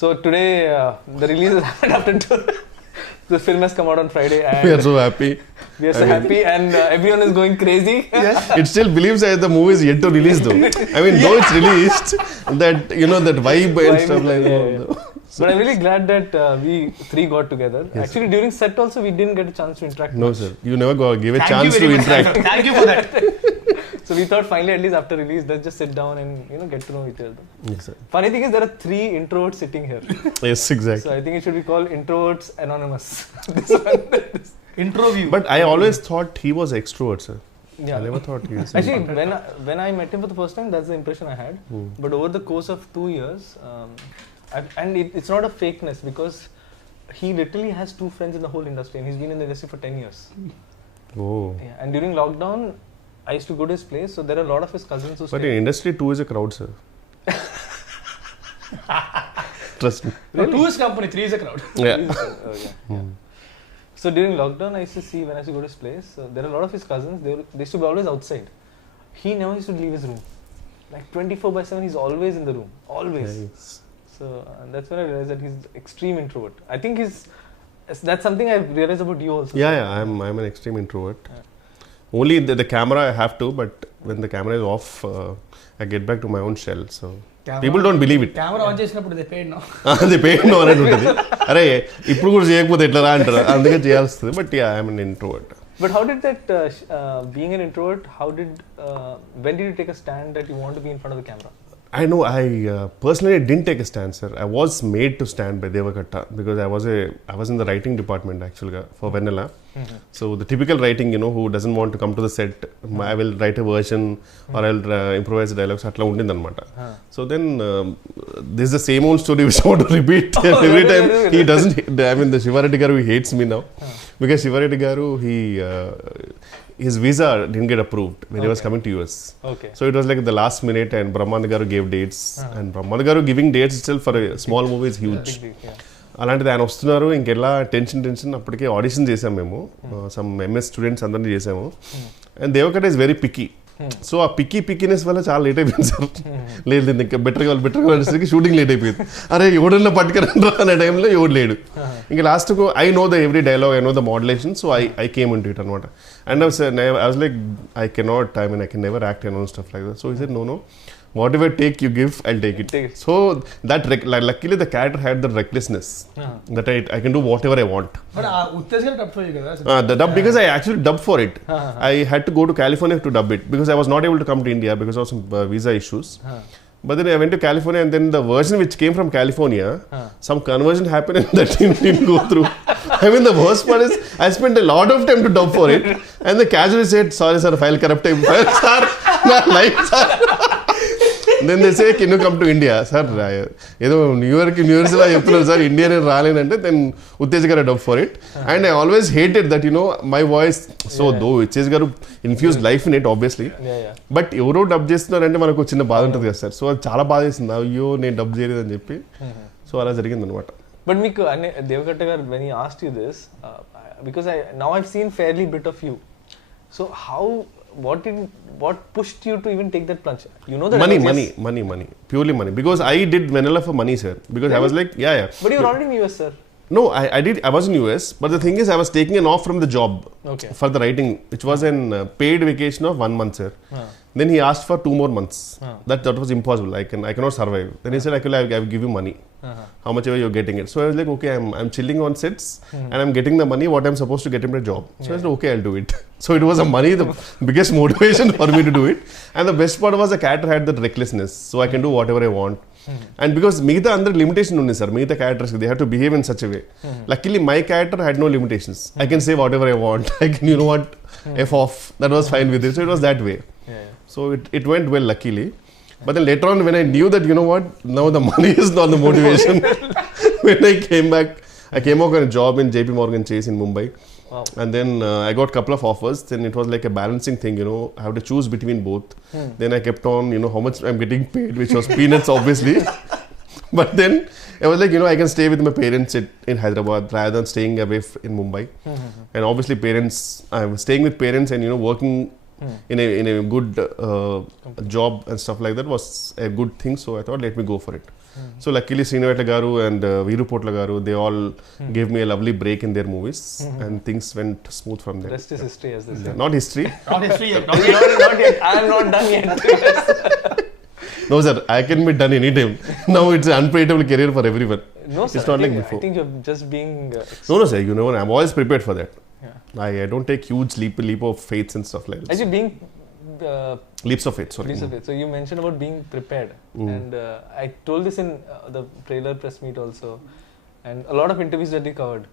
So today the release is happened after the film has come out on Friday, and We are so happy. we are so happy, and everyone is going crazy. It still believes that the movie is yet to release though. I mean, though it's released, that that vibe and stuff like that. But I'm really glad that we three got together. Yes. Actually, during set also, we didn't get a chance to interact. No, much. sir. You never gave a chance to interact. Thank you for that. So we thought finally, at least after release, let's just sit down and get to know each other. Yes, sir. Funny thing is, there are 3 introverts sitting here. Yes, exactly. So I think it should be called Introverts Anonymous. Intro view. But I always thought he was extrovert, sir. Yeah. I never thought he was. Actually, when I met him for the first time, that's the impression I had. But over the course of 2 years, and it's not a fakeness, because he literally has 2 friends in the whole industry, and he's been in the industry for 10 years. Oh. Yeah, and during lockdown, I used to go to his place, so there are a lot of his cousins who But stay. in industry, 2 is a crowd, sir. Trust me. Really? 2 is company, 3 is a crowd. Yeah. Yeah. So during lockdown, I used to see when I used to go to his place, there are a lot of his cousins, they used to be always outside. He never used to leave his room. Like 24/7, he's always in the room. Always. Nice. So that's when I realized that he's extreme introvert. I think that's something I've realized about you also. Yeah, I'm an extreme introvert. Only the camera I have to, but when the camera is off, I get back to my own shell. So people don't believe it. Camera on చేసినప్పుడు they paid now. అది pain అనేది ఉంటుంది. అరే ఇప్పుడు కూడా చేయకపోతే ఎట్లా రా అంటారు, అందుకే చేయాల్సి వస్తుంది. But yeah, I'm an introvert. But how did that, being an introvert, when did you take a stand that you want to be in front of the camera? I know I personally didn't take a stand, sir. I was made to stand by Devakatta because I was in the writing department actually for Vennela. So the typical writing, who doesn't want to come to the set, I will write a version or I will improvise the dialogues. Atla undindi anamata. So then this is the same old story which I want to repeat every time. He doesn't. I mean, the Shivareddy Garu, he hates me now because Shivareddy Garu, his visa didn't get approved when he was coming to US. Okay. So it was like the last minute, and Brahmanda Garu gave dates, and Brahmanda Garu giving dates itself for a small movie is huge. అలాంటిది ఆయన వస్తున్నారు, ఇంకెలా tension అప్పటికే audition చేసాము మేము, some MS students అందరినీ చేసాము. And Devakatta is very picky. So ఆ పిక్కీనెస్ వల్ల చాలా లేట్ అయిపోయింది సార్. లేదు ఇంకా బెటర్ కావాల్సరికి షూటింగ్ లేట్ అయిపోయింది. అరే ఎవడన్నా పట్టుకురండి అనే టైంలో ఎవడు లేడు. ఇంకా last I know the every dialogue, I know the modulation, so I came in to it అనమాట. And I was like I cannot, I mean I can never act and stuff like that. So he said no, whatever take you give, I'll take it. So that luckily the character had the recklessness that I can do whatever I want. But uttesgal dub for you kada. The dub, because I actually dubbed for it. I had to go to California to dub it because I was not able to come to India because of some visa issues. But then I went to California, and then the version which came from California, some conversion happened and that didn't go through. I mean, the worst part is I spent a lot of time to dub for it, and the casually said, sorry sir, file corrupted. Sir, my life, sir. Then they say, can you come to India? Sir, ఏదో New York లా చెప్తున్నారు sir, India నేను రాలేనంటే then Uttej garu dub for it. And I always hated that my voice. So though Uttej garu infused life in it obviously, but ఎవరో dub చేస్తున్నారంటే మనకు చిన్న బాధ ఉంటుంది కదా సార్. సో అది చాలా బాధ వేసింది, అయ్యో నేను డబ్ చేయలేదు అని చెప్పి. సో అలా జరిగింది అనమాట. బట్ మీకు దేవకట్ట గారు, when he asked you this, because now I've seen fairly bit of you, so what pushed you to even take that plunge? Money, purely money, because I did Vennela for money, sir, because I was like, yeah. But you were already in US, sir. No, I was in US, but the thing is I was taking an off from the job for the writing, which was an paid vacation of 1 month, sir. Then he asked for 2 more months. That was impossible. I cannot survive. Then he said, I will give you money. How much ever you're getting it. So I was like, okay, I'm chilling on sets and I'm getting the money what I'm supposed to get in my job. So I said, okay, I'll do it. So it was the biggest motivation for me to do it. And the best part was the character had that recklessness. So I can do whatever I want. And because మిగతా అందరి limitation ఉంది sir, మిగతా characters they have to behave in such a way. Luckily my character had no limitations. I can say whatever I want. I can what F off, that was fine with it. So it was that way. So it went well, luckily. But then later on, when I knew that, now the money is not the motivation. When I came back, I came out on a job in JP Morgan Chase in Mumbai. Wow. And then I got a couple of offers. Then it was like a balancing thing, I have to choose between both. Then I kept on, how much I'm getting paid, which was peanuts, obviously. But then I was like, I can stay with my parents in Hyderabad rather than staying away in Mumbai. And obviously I was staying with parents and, working in a good job and stuff like that was a good thing. So I thought, let me go for it. So luckily Sriniveta garu and Veeru Potla garu, they all gave me a lovely break in their movies, and things went smooth from there. Rest is history, as they say. Not history. Not history yet. Not yet. I am not done yet. No sir, I can be done anytime. Now it's an unpredictable career for everyone. No, sir. It's not like before. I think you're just being. No sir, you know, I'm always prepared for that. Yeah. I don't take huge leap of faith and stuff like that. Actually, being. Leaps of faith, sorry. Leaps of faith. So you mentioned about being prepared, and I told this in the trailer press meet also, and a lot of interviews that we covered.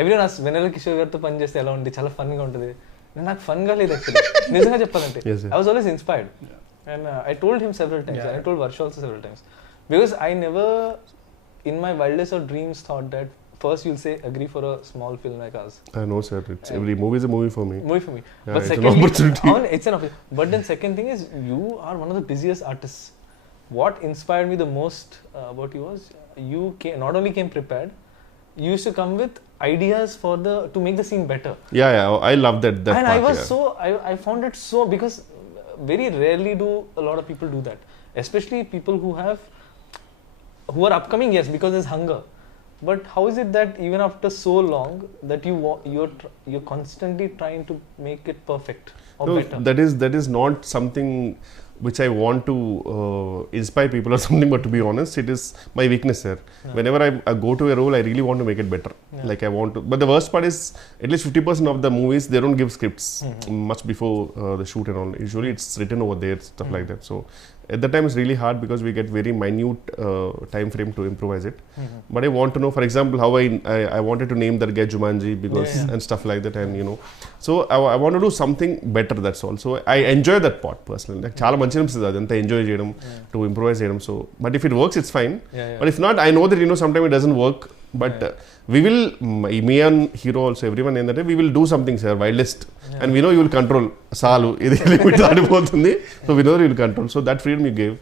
Everyone asked, Vennela Kishore గారితో పని చేస్తే ఎలా ఉంది, చాలా ఫన్గా ఉంటుంది. నాకు ఫన్గా లేదు actually, నిజంగా చెప్పాలంటే. I was always inspired, and I told him several times, and I told Varsha also several times, because I never, in my wildest of dreams, thought that first you'll say agree for a small film like us. I know sir, it's every movie is a movie for me. Movie for me. Yeah, But it's secondly, an opportunity. It's an opportunity. But then second thing is, you are one of the busiest artists. What inspired me the most about you was, you not only came prepared, you used to come with ideas to make the scene better. Yeah, I love that and part, I was I found it so, because very rarely do a lot of people do that, especially people who are upcoming, yes, because there's hunger. But how is it that even after so long that you're constantly trying to make it perfect or better? That is not something which I want to inspire people or something, but to be honest, it is my weakness here. Yeah. Whenever I go to a role, I really want to make it better. Yeah. Like I want to, but the worst part is, at least 50% of the movies, they don't give scripts much before the shoot and all. Usually it's written over there, stuff like that. So at that time it's really hard, because we get very minute time frame to improvise it. But I want to know, for example, how I wanted to name that guy Jumanji, because and stuff like that, and you know, so I want to do something better, that's all. So I enjoy that part personally. Like chala manchi anisthadi adantha enjoy cheyadam, to improvise cheyadam. So but if it works, it's fine. But if not, I know that, you know, sometimes it doesn't work, but we will, me and hero also, everyone in that, we will do something, sir, wildest, and we know you will control salu idi limit daadipotundi, so we know you will control. So that freedom you gave,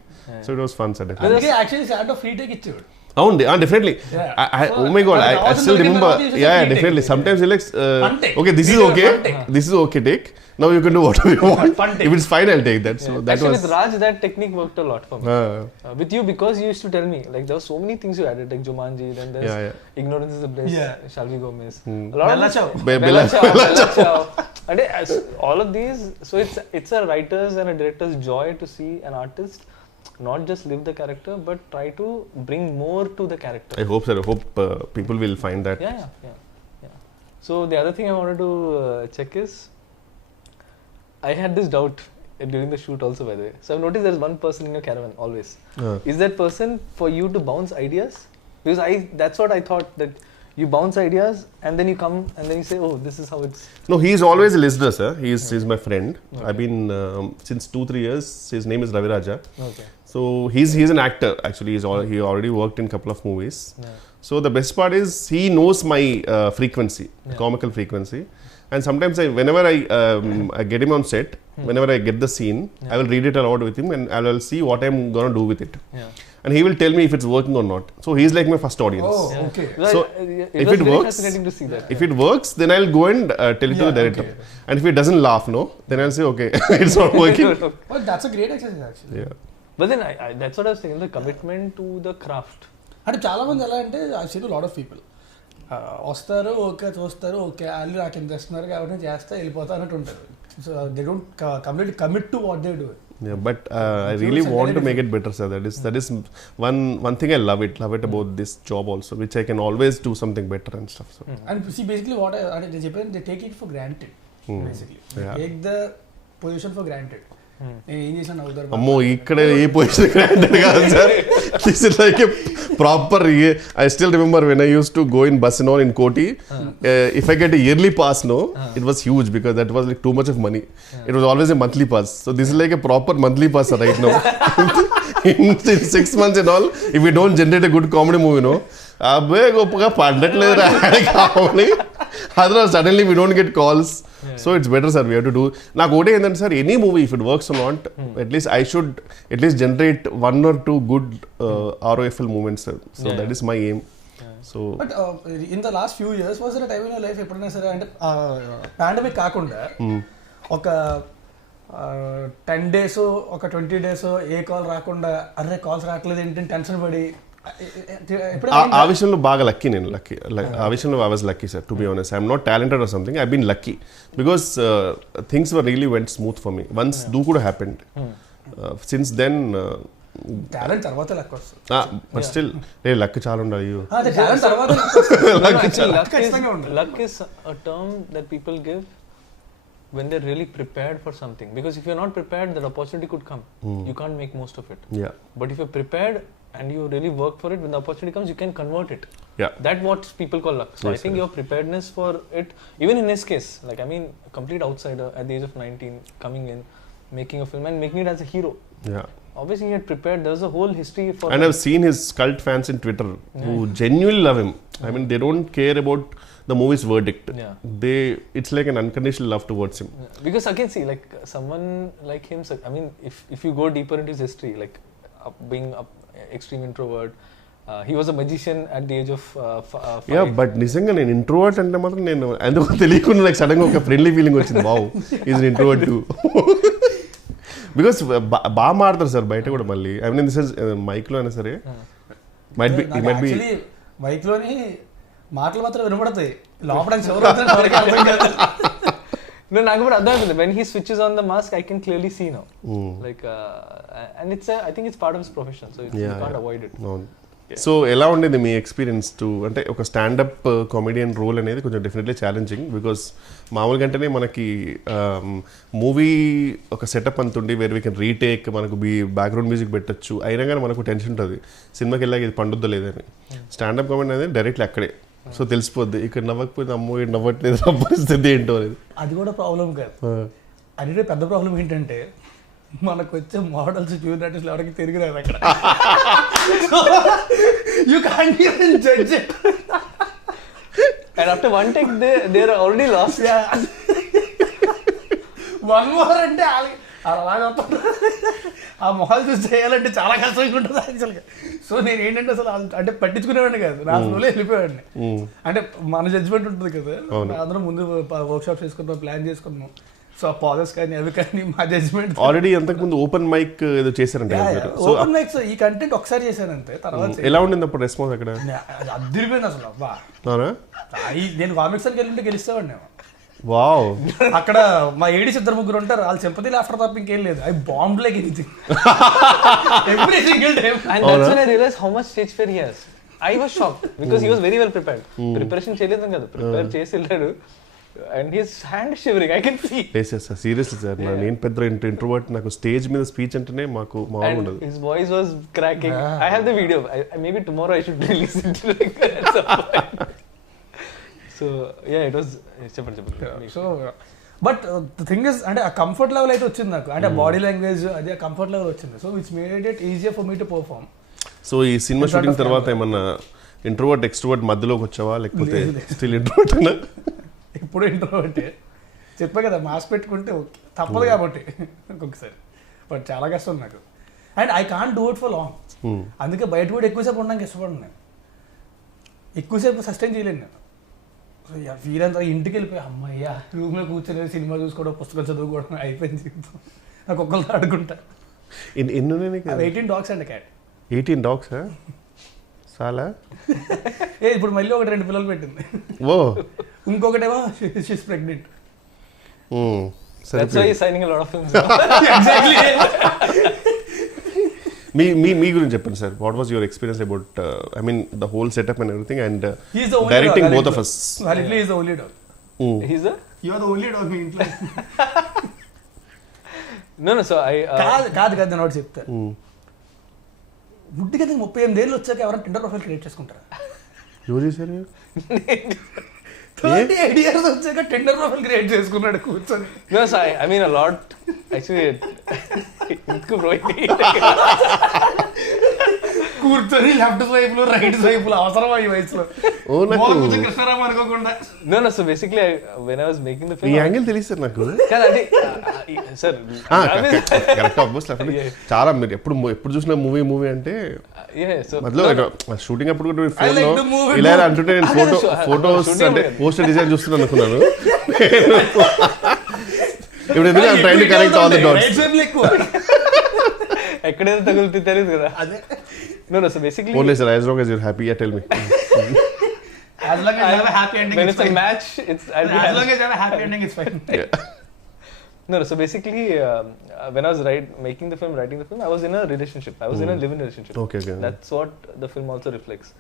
so it was fun, sir. Definitely. Actually Santo free take ichchadu. Definitely. Yeah. Oh my god, I still remember. Yeah, definitely. Sometimes you like, okay, this is okay, this is okay, take. Now you can do whatever you want. If it's fine, I'll take that. So that actually, was. with Raj, that technique worked a lot for me. With you, because you used to tell me, like, there were so many things you added, like Jumanji, then there's Ignorance is the Bliss, Shall We Go Miss. A lot Bella of Ciao. Bella Ciao. And all of these, so it's a writer's and a director's joy to see an artist not just live the character, but try to bring more to the character. I hope, sir. I hope people will find that. Yeah. So the other thing I wanted to check is, I had this doubt during the shoot also, by the way. So I've noticed there's one person in your caravan always. Is that person for you to bounce ideas? Because that's what I thought, that you bounce ideas and then you come and then you say, oh, this is how it's. No, he's always a listener, sir. He's my friend. Okay. I've been since 2-3 years. His name is Ravi Raja. Okay. So he's an actor actually. He already worked in a couple of movies. So the best part is, he knows my frequency, comical frequency. And sometimes whenever I get him on set, whenever I get the scene, I will read it aloud with him, and I will see what I'm going to do with it. And he will tell me if it's working or not. So he's like my first audience. Oh, okay. So if it works, fascinating to see that. If it works, then I'll go and tell it to the director. Okay. And if it doesn't laugh, then I'll say, okay, it's not working. Well, that's a great exercise actually. Yeah. But then that's what I was saying, the commitment to the craft. అంటే చాలా మంది ఎలా అంటే, I seen lot of people వస్తారు, okay చూస్తారు, okay వాళ్ళు నాకు ఇంత ఇస్తున్నారు కాబట్టి చేస్తే వెళ్ళిపోతా అన్నట్టు ఉంటారు. So they don't completely commit to what they do. Yeah, but I really want to make it better, sir. That is one thing I love about this job also, which I can always do something better and stuff. So. And see, basically what they take it for granted. Basically, take the position for granted. అమ్మో ఇక్కడ ఏ position granted కాదు sir. This is like a proper. I still remember when I use to go in bus in Koti. If I get yearly pass, it was huge, because that was like too much of money. It was always a monthly pass. So this is like a proper monthly pass right now. in 6 months and all, if we don't generate a good comedy movie, అబ్బే గొప్పగా పడట్లేదు కావాలి. Otherwise suddenly we don't get calls. So it's better, sir, we have to do. నాకు ఒకటే ఏంటంటే sir, any movie if it works or not, at least I should at least generate 1 or 2 good ROFL moments, sir. So that is my aim. So but in the last few years, was there a time in your life ఎప్పుడైనా సరే అంటే pandemic కాకుండా ఒక 10 days ఒక 20 days ఏ call రాకుండా, అరే calls రావట్లేదు ఏంటంటే టెన్షన్ పడి ఆ విషయంలో బాగా లక్కీ నేను ఆ విషయంలో I was lucky sir to be honest I'm not talented or something I been lucky because things were really went smooth for me once కూడా హ్యాపెండ్ సిన్స్ దెన్ టాలెంట్ తర్వాత లక్ వస్తుంది బట్ స్టిల్ లక్ చాలా ఉండాలి luck is a term that people give when they're really prepared for something, because if you're not prepared, that opportunity could come. You can't make most of it. But if you're prepared and you really work for it, when the opportunity comes, you can convert it. That's what people call luck. So yes, I think your preparedness for it, even in his case, like I mean, a complete outsider at the age of 19 coming in, making a film and making it as a hero. Obviously he had prepared. There's a whole history for and I've seen his cult fans in Twitter who genuinely love him. I mean, they don't care about the movie's verdict. It's like an unconditional love towards him. Because again, see, like someone like him, I mean, if you go deeper into his history, like being an extreme introvert, he was a magician at the age of 5. Yeah, but నిజంగా నేను introvert అంటే మాత్రం నేను ఎందుకో తెలియకుండా నాకు sudden గా ఒక ఫ్రెండ్లీ ఫీలింగ్ వచ్చింది. Wow, is an introvert too. Because బాగా మాడతారు సార్ బయట కూడా మళ్ళీ. I mean this is mic లో అయినా సరే మైట్ బి మైక్ లోని మాటలు మాత్రం వినపడతాయి, లోపల నాకు కూడా అర్థం అవుతుంది. When he switches on the mask, I can clearly see now. Like and it's I think it's part of his profession, so you can't avoid it. So ఎలా ఉండేది మీ ఎక్స్పీరియన్స్ టు అంటే ఒక స్టాండప్ కామెడియన్ రోల్ అనేది కొంచెం definitely challenging. Because మామూలుగా అంటేనే మనకి movie ఒక సెటప్ అంతుండి వేరే వీ కెన్ రీటేక్, మనకు బ్యాక్గ్రౌండ్ మ్యూజిక్ పెట్టచ్చు, అయినా కానీ మనకు టెన్షన్ ఉంటుంది సినిమాకి వెళ్ళాక ఇది పండుద్దో లేదని. స్టాండప్ కామెడీ అనేది డైరెక్ట్లీ అక్కడే, సో తెలిసిపోద్ది ఇక్కడ నవ్వకపోతే అమ్మో నవ్వట్లేదు పరిస్థితి ఏంటో అనేది. అది కూడా ప్రాబ్లం కాదు. అది పెద్ద ప్రాబ్లం ఏంటంటే మనకు వచ్చే మోడల్స్ ప్యూర్ ఆర్టిస్టులు ఎవరికి తిరిగి రాదు అక్కడ. You can't even judge it. And after one take they are already lost. One more అంటే అలాగే ఆ మొహాలు చూసి చేయాలంటే చాలా కష్టంగా ఉంటుంది యాక్చువల్గా. సో నేను ఏంటంటే అసలు అంటే పట్టించుకునేవాడిని కాదు, నా స్లోలో వెళ్ళిపోయాడిని. అంటే మన జడ్జ్మెంట్ ఉంటుంది కదా, అందరం ముందు వర్క్ షాప్ చేసుకున్నాం, ప్లాన్ చేసుకున్నాం. సో ఆ పాజెస్ కానీ అవి కానీ మా జడ్జ్మెంట్. ఆల్రెడీ అంతకు ముందు ఓపెన్ మైక్ ఏదో చేశారంటే ఓపెన్ మైక్స్ ఈ కంటెంట్ ఒకసారి చేశానంతే. తర్వాత ఎలా ఉండింది అప్పుడు రెస్పాన్స్ అక్కడ? అదిరిపోయింది అసలు. అబ్బా నేను కామిక్స్ అని వెళ్ళి గెలిస్తేవాడిని. వావ్, అక్కడ మా ఏడీస్ 2-3 ఉంటారు, వాళ్ళు సింపతి లాఫ్టర్ తప్ప ఇంకేం లేదు. I bomb like anything every single time. And that's when I realized how much stage fear he has. I was shocked because he was very well prepared. Preparation చేయలేదు కదా, prepare చేసి వెళ్ళాడు. And his hand shivering, I can see. Yes, seriously sir, నేను పెద్ద introvert, నాకు stage మీద speech అంటేనే మాకు మామూలు ఉండదు. His voice was cracking. I have the video. Maybe tomorrow I should release it. So yeah, it was చెప్పండి. So but the thing is అంటే ఆ కంఫర్ట్ లెవెల్ అయితే వచ్చింది నాకు, అంటే బాడీ లాంగ్వేజ్ అది ఆ కంఫర్ట్ లెవెల్ వచ్చింది. So which made it easier for me to perform. So ఈ సినిమా షూటింగ్ తర్వాత ఏమన్నా ఇంట్రోవర్ట్ ఎక్స్ట్రోవర్ట్ మధ్యలోకి వచ్చావా, లేకపోతే స్టిల్ ఇంట్రోవర్ట్ అన్నా? ఇప్పుడు ఇంట్రోవర్టే. చెప్పా కదా, మాస్క్ పెట్టుకుంటే ఓకే, తప్పదు కాబట్టి ఒక్కొక్కసారి. బట్ చాలా కష్టం నాకు, and I can't do it for long. అందుకే బయట కూడా ఎక్కువసేపు ఉండడానికి ఇష్టపడను నేను, ఎక్కువసేపు సస్టైన్ చేయలేను నేను. సో వీరంతా ఇంటికి వెళ్ళిపోయి అమ్మయ్య రూమ్లో కూర్చొని సినిమా చూసుకోవడం, పుస్తకం చదువుకోవడం అయిపోయింది జీవితం. నాకు ఒక్కళ్ళు ఆడుకుంటా. 18 dogs అండ్ క్యాట్. 18 dogs చాలా. ఇప్పుడు మళ్ళీ 2 పిల్లలు పెట్టింది. ఓ, ఇంకొకటేమో she's pregnant. That's why he's signing a lot of films. Exactly. మీ గురించి చెప్పండి sir. What was your experience about I mean the whole setup and everything and directing both of us? Validly is the only dog. He's the? You are the only dog మీ ఇంట్లో. No, so I కాదు నేను ఒకటి చెప్తా. బుడ్డి కదా 38 ఏళ్ళు వచ్చాక ఎవరైనా టిండర్ ప్రొఫైల్ క్రియేట్ చేసుకుంటారా? ఎవరు చేశారు? 38 years వచ్చాక టిండర్ ప్రొఫైల్ క్రియేట్ చేసుకున్నాడు కూర్చొని. No, so I mean a lot actually. కూర్చొని లెఫ్ట్ స్వైపులు రైట్ స్వైపులు అవసరమా ఈ వయసులో? కృష్ణారామ అనుకోకుండా. No, so basically when I was making the film, ఈ యాంగిల్ తెలుసు నాకు కాదండి సార్. కరెక్ట్. ఆబ్వియస్లీ చాలా మీరు ఎప్పుడు చూసిన మూవీ అంటే మధ్యలో షూటింగ్ అప్పుడు కూడా ఫోన్ లో ఇలా అంటుంటే నేను ఫోటోస్ అంటే పోస్టర్ డిజైన్ చూస్తున్నాను అనుకున్నాను. ఇప్పుడు ఎందుకు I'm trying to connect all the dots. ఎక్కడైనా తగులుతుంది తెలియదు కదా. అదే No, so basically... Only sir, as long as you're happy, yeah, tell me. As long as you have a happy ending, when it's it's a fine. match, As long as you have a happy ending, it's fine. No, so basically, when I was writing the film, I was in a relationship. I was in a live-in relationship. Okay. That's what the film also reflects.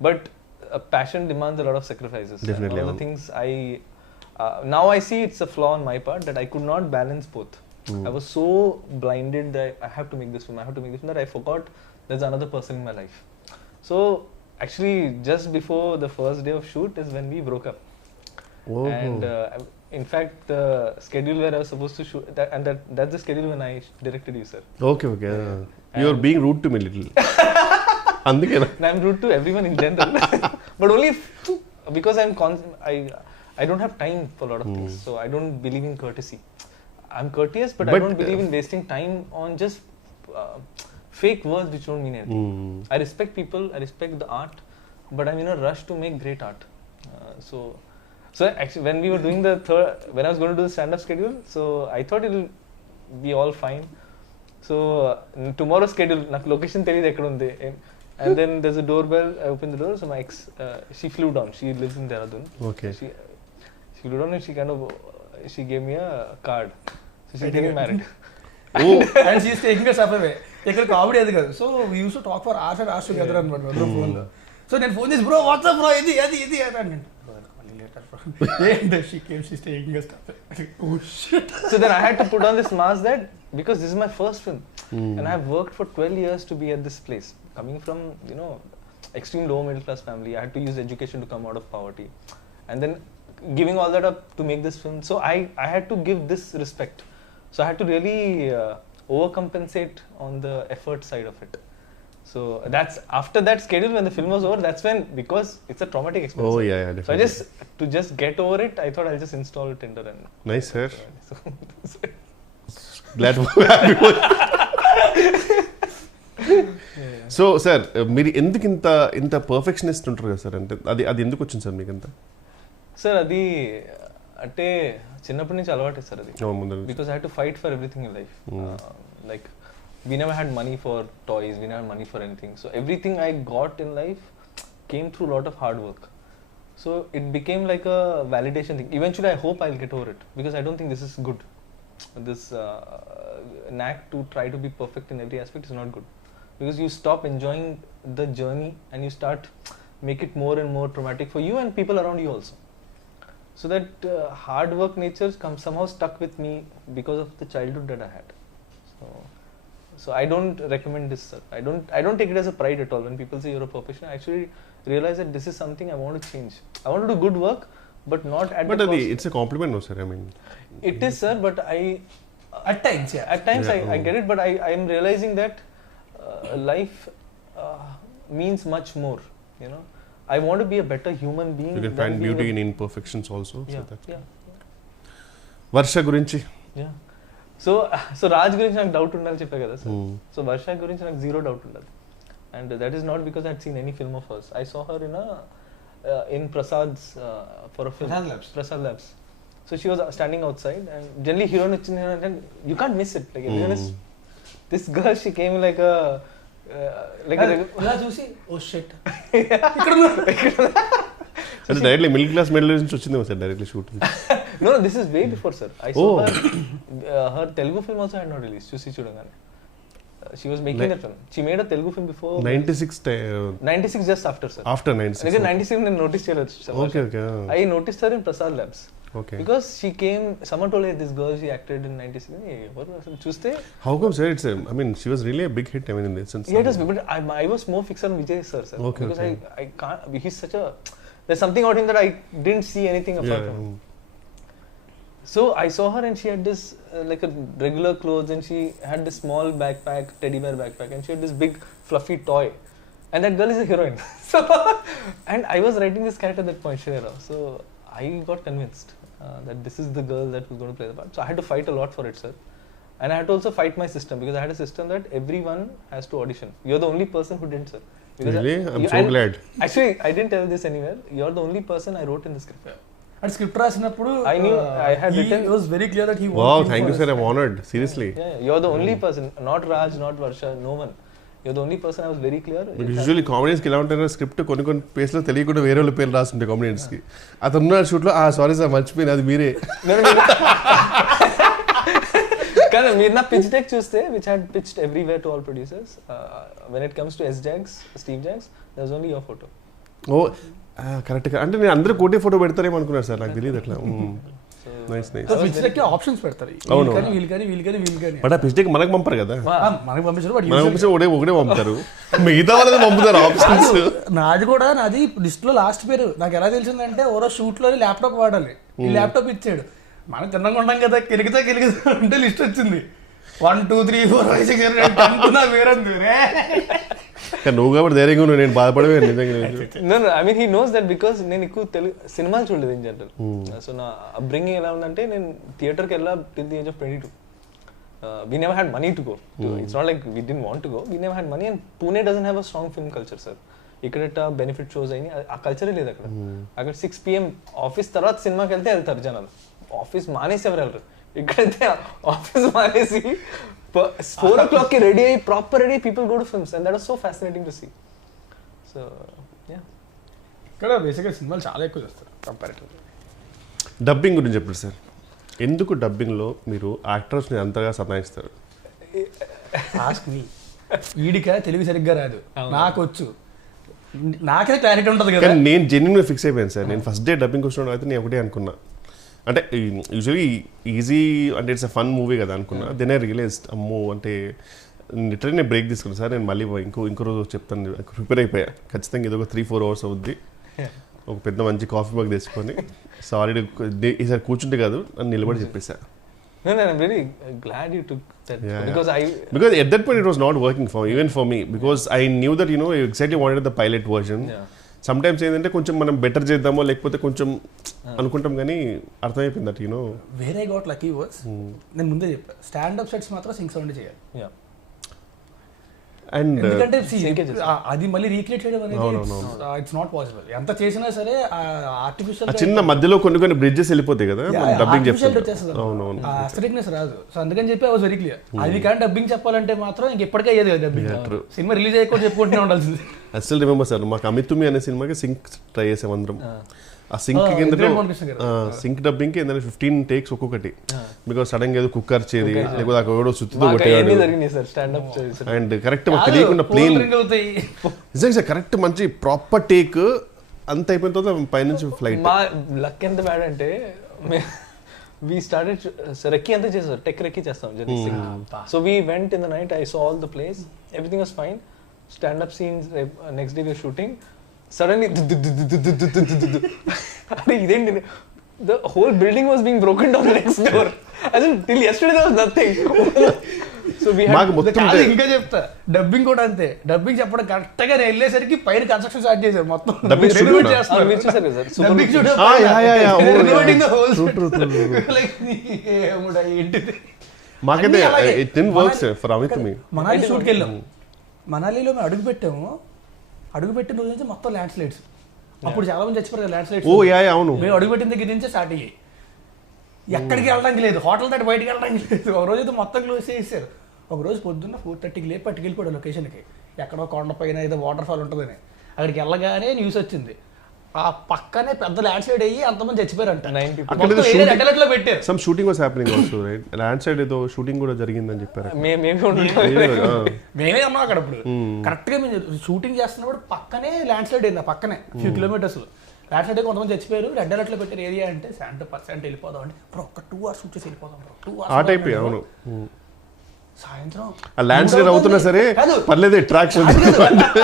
But passion demands a lot of sacrifices. Definitely. And all the things now I see it's a flaw on my part that I could not balance both. I was so blinded that I have to make this film, that I forgot there's another person in my life. So actually, just before the first day of shoot is when we broke up. Oh. And in fact, the schedule where I was supposed to shoot, that's the schedule when I directed you, sir. Okay. You're being rude to me little. I'm rude to everyone in general. But only because I don't have time for a lot of things. So I don't believe in courtesy. I'm courteous, but I don't believe in wasting time on just fake words which don't mean anything. I respect people, I respect the art, but I'm in a rush to make great art. So actually, when we were doing when I was going to do the stand-up schedule, so I thought it'll be all fine. So tomorrow's schedule, నాకు location తెలియదు ఎక్కడ ఉంది. And then there's a doorbell. I opened the door. So my ex, she flew down. She lives in Dehradun. Okay. She flew down and she gave me a card. So she's getting married. And she's taking us away. ఇక్కడ comedy అది కాదు. So we used to talk for hours and hours together అనమాట అందరూ ఫోన్లో. So నేను phone చేసి bro WhatsApp bro ఇది అని she came, she's taking us stuff. Oh shit. So then I had to put on this mask that because this is my first film and I have worked for 12 years to be at this place. Coming from, extreme low middle class family, I had to use education to come out of poverty. And then giving all that up to make this film. So I had to give this respect. So I had to really overcompensate on the effort side of it. So that's after that schedule when the film was over, that's when, because it's a traumatic experience. Oh yeah, definitely. So to just get over it, I thought I'll just install Tinder and... Nice, sir. Glad to have you. So sir మీరు ఎందుకు ఇంత perfectionist ఉంటారు కదా sir, అంటే అది ఎందుకు వచ్చింది sir మీకు అంత? సార్ అది అంటే చిన్నప్పటి నుంచి అలవాటు సార్ అది. Because I have to fight for everything in life. Like we never had money for toys, we never had money for anything. So everything I got in life came through a lot of hard work. So it became like a validation thing. Eventually I hope I'll get over it because I don't think this is good. This knack to try to be perfect in every aspect is not good. Because you stop enjoying the journey and you start make it more and more traumatic for you and people around you also. So that hard work nature somehow stuck with me because of the childhood that I had. So I don't recommend this, sir. I don't take it as a pride at all when people say you're a perfectionist. I actually realize that this is something I want to change. I want to do good work, but not at the cost. It's a compliment, no, sir. I mean, it is, sir. But at times, I get it. But I am realizing that life means much more. I want to be a better human being. You can find beauty in imperfections also. Yeah. Varsha gurinchi. Yeah. So Raj గురించి నాకు doubt ఉండాలి చెప్పా కదా sir. So Varsha గురించి నాకు zero doubt ఉండదు. And that is not because I had seen any film of hers. I saw her in Prasad's for a film, Prasad labs. So she was standing outside and generally heroine వచ్చింది అంటే you can't miss it. Like this girl she came like చూసి oh shit అంటే directly middle class middle నుంచి వచ్చింది sir directly shoot. No, this is way before, sir. I saw her Telugu film also had not released. Chusi Chudangane. She was making that film. She made a Telugu film before 96 just after, sir. After 96. Again 96 నేను notice చేయలేదు. Okay. I noticed her in Prasad Labs. Okay. Because she came, someone told her this girl she acted in 96. చూస్తే how come sir I mean she was really a big hit in this sense. Yeah, it was, but I was more fixed on Vijay sir. Okay, because I can't, he's such a, there's something about him that I didn't see anything apart from him. So I saw her and she had this like a regular clothes and she had this small backpack, teddy bear backpack, and she had this big fluffy toy. And that girl is a heroine. So, and I was writing this character at that point, Shreya. So I got convinced that this is the girl that was going to play the part. So I had to fight a lot for it, sir. And I had to also fight my system because I had a system that everyone has to audition. You're the only person who didn't, sir. Because really? I'm so glad. Actually, I didn't tell this anywhere. You're the only person I wrote in the script. And script రాసినప్పుడు I knew I had written. It was very clear that he wow, thank you sir, I'm honored, seriously. Yeah, you're the only person, not Raj, not Varsha, no one. you're the only person I was very clear. Usually కామెడియన్స్కి ఎలా ఉంటారో script కొన్ని ప్లేస్లో తెలియకుండా వేరే వాళ్ళ పేర్లు రాస్తుంటాయి కామెడియన్స్కి. అతను ఉన్న షూట్లో సారీ సార్ మర్చిపోయింది అది మీరే. కానీ మీరు నా పిచ్ డెక్ చూస్తే which had pitched everywhere to all producers, when it comes to Steve Jags there was only your photo. Oh correct. అంటే నేను అందరూ కోటే ఫోటో పెడతారేమో అనుకున్నాను సార్, నాకు తెలియదు అట్లా. Nice nice. Pitch deck options పెడతారు, వీళ్ళు బట్ ఆ పిచ్ డెక్ మనకు పంపరు కదా, మనకి పంపించారు ఒకటే పంపుతారు, మిగతా వాళ్ళని పంపుతారు ఆప్షన్స్. నాది లిస్ట్ లో లాస్ట్ పేరు నాకు ఎలా తెలిసిందంటే ఓరో షూట్ లో ల్యాప్టాప్ వాడాలి, ఈ ల్యాప్టాప్ ఇచ్చాడు. మనం తిన్నగా ఉంటాం కదా, కెలిగితే అంటే లిస్ట్ వచ్చింది 1 2 3 4 5 6 7 8 అనుకున్నా వేరే. నువ్వు కాబట్టి ధైర్యంగా ఉన్నావు, నేను బాధపడవే నిజంగా. No, I mean he knows that because నేను ఎక్కువ తెలుగు సినిమాలు చూడలేదు ఇన్ జనరల్. సో నా అప్బ్రింగింగ్ ఎలా ఉందంటే నేను థియేటర్కి వెళ్ళా till the age of 22. We never had money to go. It's not like we didn't want to go. We never had money and Pune doesn't have a strong film culture, sir. ఇక్కడ benefit shows అయినాయి, ఆ కల్చరే లేదు అక్కడ. అక్కడ 6 PM office తర్వాత సినిమాకి వెళ్తే వెళ్తారు జనాలు, ఆఫీస్ మానేసి ఎవరు వెళ్ళరు. ఇక్కడైతే ఆఫీస్ మానేసి 4 o'clock కి రెడీ అయ్యి proper ready people go to films and that was so fascinating to see. So yeah, ఇక్కడ బేసిక్గా సినిమాలు చాలా ఎక్కువ చేస్తారు కంపారిటివ్లీ. డబ్బింగ్ గురించి చెప్పండి సార్, ఎందుకు డబ్బింగ్లో మీరు యాక్టర్స్ని అంతగా సతాయిస్తారు? Ask me. వీడిక తెలుగు సరిగ్గా రాదు, నాకు వచ్చు, నాకే క్లారిటీ ఉంటుంది కదా. నేను జెన్యున్గా ఫిక్స్ అయిపోయాను సార్. నేను ఫస్ట్ డే డబ్బింగ్ వచ్చిన అయితే నేను ఒకటే అనుకున్నా, అంటే యూజువలీ ఈజీ అంటే ఇట్స్ అ ఫన్ మూవీ కదా అనుకున్నా. దెన్ ఐ రియలైజ్డ్ అమ్మో అంటే లిటరలీ నేను బ్రేక్ తీసుకున్నాను సార్. నేను మళ్ళీ ఇంకో రోజు చెప్తాను, ప్రిపేర్ అయిపోయా ఖచ్చితంగా ఇది ఒక 3-4 hours అవుద్ది. ఒక పెద్ద మంచి కాఫీ మగ్ తెచ్చుకొని సారీ ఈసారి కూర్చుంటే కాదు అని నిలబడి చెప్పేసా. No, I'm very glad you took that. Because at that point it was not working even for me, because I knew that you exactly wanted the pilot version. Sometimes ఏంటంటే కొంచెం మనం better చేద్దామో లేకపోతే కొంచెం అనుకుంటాం, కానీ అర్థమైపోయింది దట్ వేరే got lucky was. నేను ముందే చెప్పా, స్టాండప్ సెట్స్ మాత్రం సింక్ సౌండ్ చేయాలి. అండ్ ఎందుకంటే అది మళ్ళీ రీక్రియేట్ చేయడం అనేది ఇట్స్ నాట్ పాసిబుల్. ఎంత చేసినా సరే ఆర్టిఫిషియల్ చిన్న మధ్యలో కొన్ని బ్రిడ్జెస్ వెళ్ళిపోతాయి కదా డబ్బింగ్ వచ్చేస్తుంది, అస్థెటిక్నెస్ రాదు. సో అందుకని చెప్పి ఐ వాస్ వెరీ క్లియర్, అది కానీ డబ్బింగ్ చెప్పాలంటే మాత్రం ఇంకెప్పటికే అయ్యేది కదా డబ్బింగ్. సినిమా రిలీజ్ అయ్యకుండా చెప్పుకుంటూనే ఉండాల్సింది. అసలు రిమెంబర్ సార్, మాకు అమితుమి అనే సినిమాకి సింక్ ట్రై చేసాం అందరం. ఆ సింక్ కింద సింక్ డబ్బింగ్ కి 15 takes ఒక్కొక్కటి, బికాస్ సడన్ గా ఏదో కుక్కర్ చేది లేకపోతే అక్కడ ఎవడో సుత్తుతో కొట్టేవాడు. అండ్ కరెక్ట్ మాకు తెలియకుండా ప్లేన్ నిజంగా కరెక్ట్ మంచి ప్రాపర్ టేక్ అంత అయిపోయిన తర్వాత పైనుంచి ఫ్లైట్. మా లక్ ఎంత బ్యాడ్ అంటే we started recce anta chesaru, tech recce chestam jadisi. So we went in the night, I saw all the place, everything was fine. Stand up scenes, next day we were shooting, suddenly the whole building was being broken down next door. As in till yesterday there was nothing. So we had ఇంకా చెప్తా, dubbing కూడా అంతే. Dubbing చెప్పడం correct గా వెళ్ళేసరికి పైన construction start చేశారు మొత్తం. మనాలి షూట్కి వెళ్ళాం, మనాలిలో మేము అడుగుపెట్టిన రోజు నుంచి మొత్తం ల్యాండ్ స్లైడ్స్. అప్పుడు చాలా మంది చచ్చిపోయారు ల్యాండ్ స్లైడ్స్. మేము అడుగుపెట్టిన దగ్గర నుంచి స్టార్ట్ అయ్యాయి, ఎక్కడికి వెళ్ళడానికి లేదు, హోటల్ దాటి బయటకి వెళ్ళడానికి లేదు. ఒక రోజు అయితే మొత్తం క్లోజ్ చేసేసారు. ఒక రోజు పొద్దున్న 4:30కి లేపి పట్టుకెళ్ళిపోయాడు లొకేషన్కి, ఎక్కడో కొండ పైన ఏదో వాటర్ ఫాల్ ఉంటుందని. అక్కడికి వెళ్ళగానే న్యూస్ వచ్చింది, ఆ పక్కనే పెద్ద ల్యాండ్ స్లైడ్ అయ్యి అంతమంది చచ్చిపోయారంట. పెట్టారు. Some shooting was happening also, right? Land slide ఏదో షూటింగ్ కూడా జరిగిందని చెప్పారు. మేమే ఉన్నాం అక్కడ. అప్పుడు కరెక్ట్ గా మేము షూటింగ్ చేస్తున్నప్పుడు పక్కనే ల్యాండ్ స్లైడ్ అయింది, పక్కనే ఫ్యూ కిలోమీటర్స్ ల్యాండ్ స్లైడ్. కొంతమంది చచ్చిపోయారు. రెడ్ అలర్ట్ లో పెట్టారు ఏరియా అంటే Santo వెళ్ళిపోదాం అంటే ఒక 2 hours షూట్ చేసి వెళ్ళిపోదాం. 2 hours సాయంత్రం ల్యాండ్ స్లైడ్ అవుతున్నా సరే పర్లేదు, అట్రాక్షన్.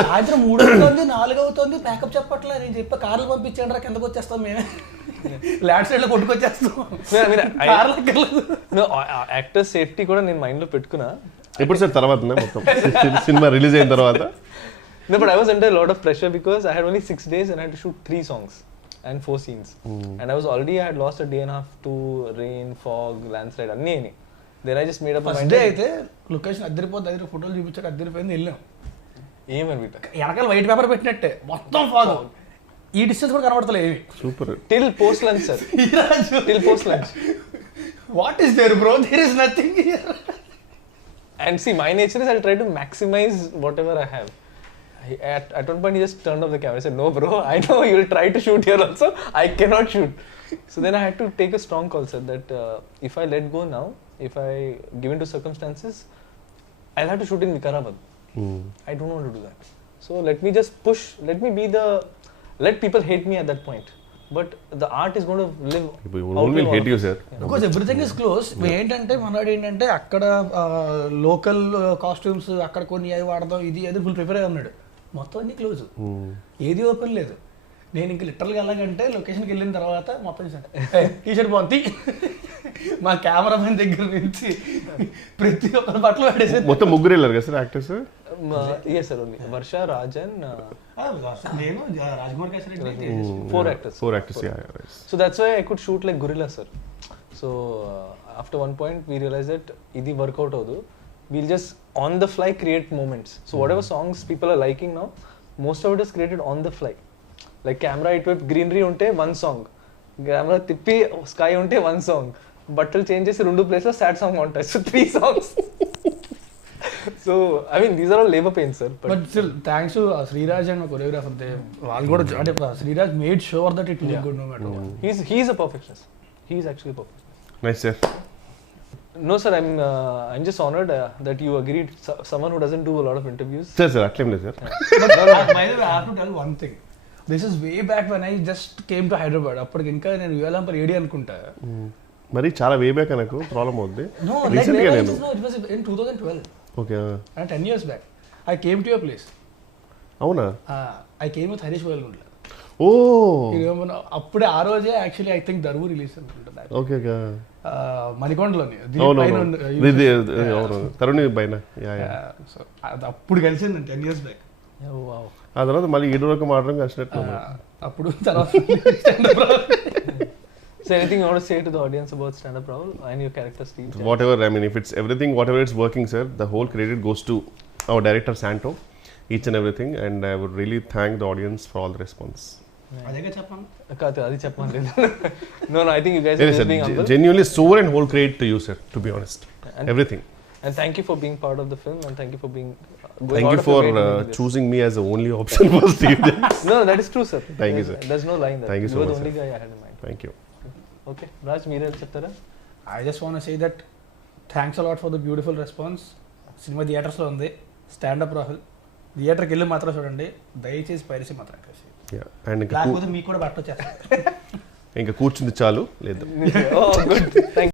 సాయంత్రం 3 అవుతుంది 4 అవుతుంది, ప్యాకప్ చెప్పట్లే. నేను చెప్పా కార్లు పంపించండి రా, కిందకు వచ్చేస్తాం మేమే, ల్యాండ్ స్లైడ్ లో కొట్టుకొచ్చేస్తాం. యాక్టర్ సేఫ్టీ కూడా నేను మైండ్ లో పెట్టుకున్నా. ఎప్పుడు సార్ తర్వాత మొత్తం సినిమా రిలీజ్ అయిన తర్వాత? No, but I was under a lot of pressure because I had only 6 days and I had to shoot 3 songs and 4 scenes. And I had lost a day and a half to rain, fog, landslide, anni. Then I just made up my mind. First day అయితే location అద్దరిపోద్ది, ఫోటోలు చూపించాక అద్దరిపోయింది, వెళ్ళాం. ఏమని వెనకాల white paper పెట్టినట్టే మొత్తం fog, ఈ distance కూడా కనబడతలే ఏమి. Super. Till post lunch, sir. Till post lunch. What is there, bro? There is nothing here. And see, my nature is I'll try to maximize whatever I have. At one point, he just turned off the camera. I said, "No, bro. I know you'll try to shoot here also. I cannot shoot." So then I had to take a strong call, sir. That if I let go now, if I give into circumstances, I'll have to shoot in Vikarabad. I don't want to do that. So let me just push. Let people hate me at that point. But the art is going to live. People will hate you, sir. Because everything is close. ఏంటంటే మనవాడు ఏంటంటే అక్కడ local costumes అక్కడ కొన్ని అవి వాడదాం ఇది అది ఫుల్ ప్రిపేర్ అయి ఉన్నాడు. మొత్తం అన్ని క్లోజ్, ఏది ఓపెన్ లేదు. నేను ఇంక లిటరల్గా వెళ్ళాలంటే లొకేషన్కి వెళ్ళిన తర్వాత మొత్తం టీషర్ట్ బాగుంది, మా కెమెరామెన్ దగ్గర నుంచి ప్రతి ఒక్కరి బట్టలు పడేసి. మొత్తం ముగ్గురు వెళ్ళారు కదా sir actors? Yes sir, only Varsha, Raj and నేను రాజకుమార్ గారి four actors, yeah, right. So that's why I could shoot like gorilla, sir. So after one point we realized that idi work out avadu, we'll just on the fly create moments. So whatever songs people are liking now, most of it is created on the fly. Like camera itwaipu greenery unte one song, camera tippi sky unte one song, బట్టలు change చేసి 2 places sad song ఉంటాయి. So 3 songs. So I mean these are all labor pains, sir. But still thanks to Sriraj and my choreographer, వాళ్ళు కూడా అంటే Sriraj made sure that it looked good no matter what. He's a perfectionist. He's actually perfect. Nice, sir. No sir, I'm just honored that you agreed. Someone who doesn't do a lot of interviews. Sir అట్లేం లేదు sir. But by the way, I have to tell one thing. This is way back when I just came to Hyderabad. అప్పటికి ఇంకా నేను యువలాంపర్ AD అనుకుంటా. మరి చాలా way back నాకు problem అవుద్ది. No, like it was in 2012. Okay. And 10 years back, I came to your place. అవునా? I came with Harish Boyalgundla. అప్పుడే ఆ రోజే actually I think Daruvu release అనుకుంటా. Okay okay. మణికొండలోని తరుణి పైన. సో అప్పుడు కలిసింది 10 years back. ఆ తర్వాత మళ్ళీ 7 వరకు మాత్రం కలిసినట్టు. అప్పుడు తర్వాత So anything you want to say to the audience about Standup Rahul and your character Steve? Whatever, I mean, if it's everything, whatever it's working, sir, the whole credit goes to our director Santo, each and everything, and I would really thank the audience for all the response. అదేగా చెప్పండి. అది చెప్పండి. No, I think you guys are just being humble. Genuinely soul and whole credit to you, sir, to be honest. Everything. And thank you for being part of the film, and thank you for being thank you for choosing me as the only option for Steve. No, that is true, sir. Thank you, sir. There's no line there. Thank you so much. You were the only guy I had in mind. Thank you. Okay, Raj, మీరే చెప్తారా? I just want to say that thanks a lot for the beautiful response. Cinema థియేటర్స్లో ఉంది, stand up Rahul. థియేటర్కి వెళ్ళి మాత్రం చూడండి, దయచేసి piracy మాత్రం లేకపోతే మీకు కూడా బట్ట వచ్చేస్తారు. ఇంకా కూర్చుంది చాలు లేదు. Oh, good. Thank you.